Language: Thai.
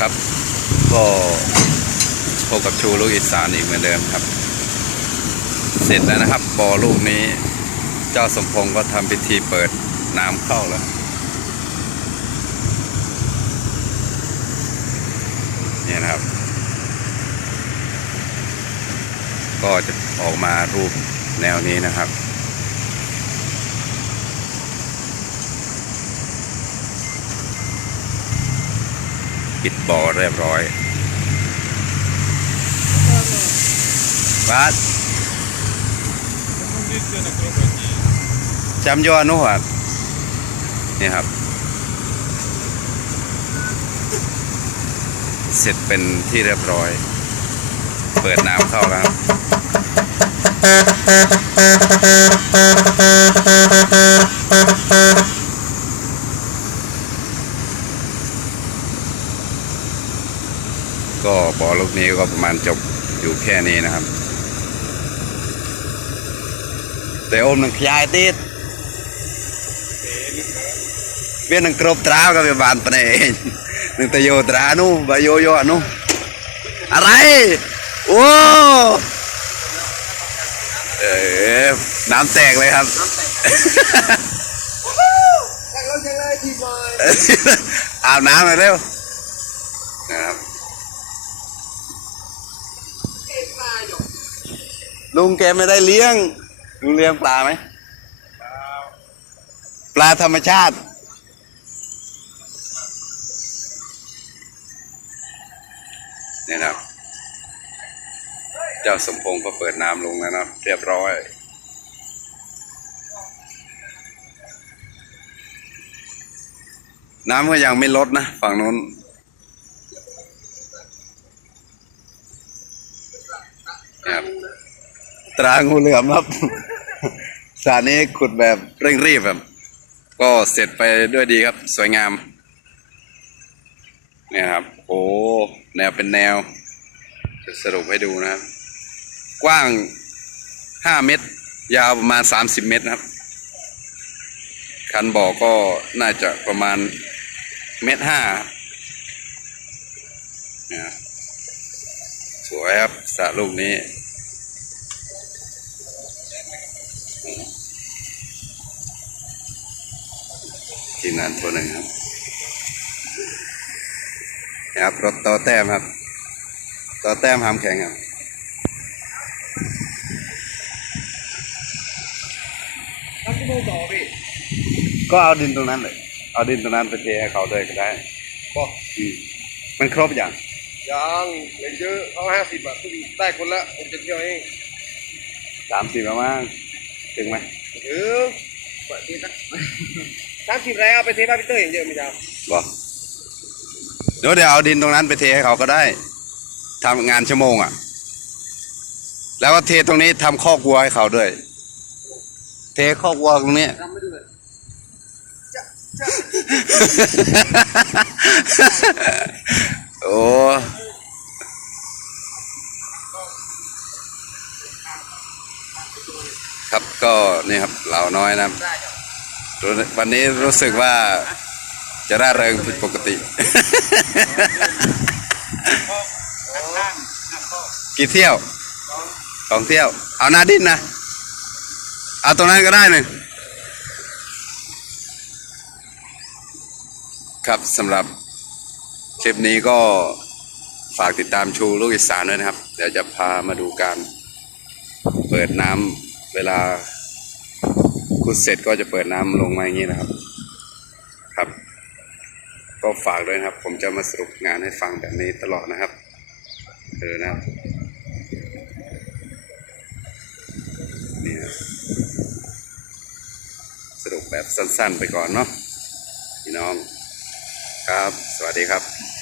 ครับ ก็พบกับชูลูกอีสานอีกเหมือนเดิมครับ เสร็จแล้วนะครับบ่อลูกนี้ เจ้าสมพงศ์ก็ทำพิธีเปิดน้ำเข้าแล้วเนี่ยนะครับ ก็จะออกมารูปแนวนี้นะครับ ปิดบ่อเรียบร้อยวัดจำยอนุหัดนี่ครับ เสร็จเป็นที่เรียบร้อย เปิดน้ำเข้าแล้วครับ ก็บ่อลูกนี้ก็ประมาณจบอยู่แค่นี้นะครับ แต่อมหนึ่งขยายติดเวียนหนึ่งกรบตราก็เป็นบานปะเนเองหนึ่งตะโยตรานู่บะโยโยอะนู่อะไร โอ้เออน้ำแตกเลยครับอาบน้ำหน่อยเร็วนะครับ ลุงแกไม่ได้เลี้ยงลุงเลี้ยงปลาไหมปลาธรรมชาติ เนี่ยนะเจ้าสมพงศ์ก็เปิดน้ำลงแล้วนะเรียบร้อยน้ำก็ยังไม่ลดนะ ฝั่งนู้นนะครับ ตรางูเหลือมครับสระนี้ขุดแบบเร่งรีบครับ ก็เสร็จไปด้วยดีครับ สวยงาม เนี่ยครับ โอ้แนวเป็นแนว จะสรุปให้ดูนะครับ กว้างห้าเมตร ยาวประมาณสามสิบเมตรนะครับ คันบ่อก็น่าจะประมาณเมตรห้าเนี่ยสวยครับสระลูกนี้ ทีมงานตัวหนึ่งครับนะครับรถต่อแต้มครับต่อแต้มหามแข็งครับทำกี่โมงต่อพี่ก็เอาดินตรงนั้นเลย เอาดินตรงนั้นไปเทให้เขาด้วยก็ได้บอกอืมมันครบอย่างยังเหลือเยอะเขาห้าสิบอะคุณได้คนละผมจะเที่ยวเองสามสิบประมาณถึงไหมถึงปฏิทัก สามสิบแล้วเอาไปเทบ้านพี่เตอร์อย่างเยอะไหมจ๊ะบอกเดี๋ยวเดี๋ยวเอาดินตรงนั้นไปเทให้เขาก็ได้ทำงานชั่วโมงอะ แล้วก็เทตรงนี้ทำคอกวัวให้เขาด้วย เทคอกวัวตรงนี้ ทำไม่ดูเลยโอ้ครับก็นี่ครับเหล่าน้อยนะครับ ได้จ้ะ วันนี้รู้สึกว่าจะร่าเริงผิดปกติ กี่เที่ยวสองเที่ยว เอาหน้าดิ้นนะ เอาตรงนั้นก็ได้หนึ่งครับสำหรับคลิปนี้ก็ฝากติดตามชูลูกอีสานด้วยนะครับ เดี๋ยวจะพามาดูการเปิดน้ำเวลา ขุดเสร็จก็จะเปิดน้ำลงมาอย่างนี้นะครับ ครับ ก็ฝากด้วยนะครับ ผมจะมาสรุปงานให้ฟังแบบนี้ตลอดนะครับเออนะครับนี่นะสรุปแบบสั้นๆไปก่อนเนาะพี่น้อง ครับ สวัสดีครับ